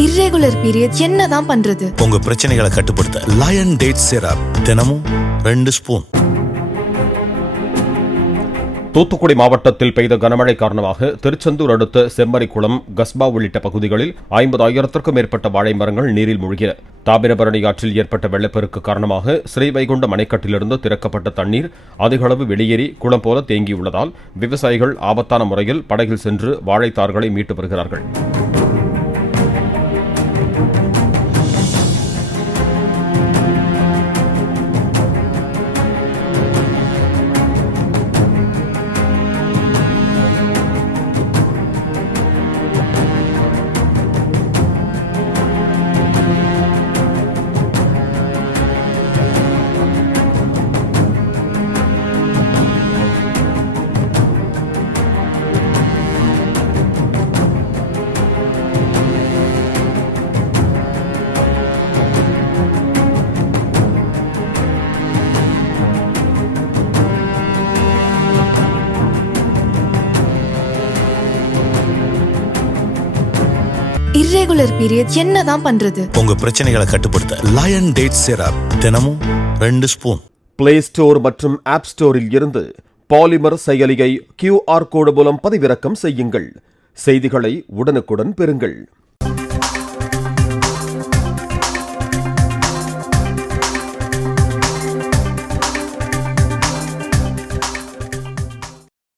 Irregular period என்னதான் பண்றது? உங்க பிரச்சனைகளை கட்டுப்படுத்த லயன் டேட் சிரப் தினமும் 2 ஸ்பூன். தூத்துக்குடி மாவட்டத்தில் பெய்த கனமழை காரணமாக திருச்செந்தூர் அடுத்த செம்மரிக்குளம், கஸ்பா உள்ளிட்ட பகுதிகளில் 50,000க்கும் மேற்பட்ட வாழை மரங்கள் நீரில் மூழ்கின. தாமிரபரணி ஆற்றில் ஏற்பட்ட வெள்ளப்பெருக்கு காரணமாக ஸ்ரீவைகுண்டம் அணைக்கட்டிலிருந்து திறக்கப்பட்ட தண்ணீர் அதிகளவு வெளியேறி குளம் போல தேங்கியுள்ளதால் விவசாயிகள் ஆபத்தான முறையில் படகில் சென்று வாழைத்தார்களை மீட்டு வருகிறார்கள். இர்ரெகுலர் பீரியட் என்னதான் பண்றது? உங்க பிரச்சனைகளை கட்டுப்படுத்த லயன் டேட் சிரப் தினமும் 2 ஸ்பூன். பிளே ஸ்டோர் மற்றும் ஆப் ஸ்டோரில் இருந்து பாலிமர் செயலியை QR கோடு மூலம் பதிவிறக்கம் செய்யுங்கள். செய்திகளை உடனுக்குடன் பெறுங்கள்.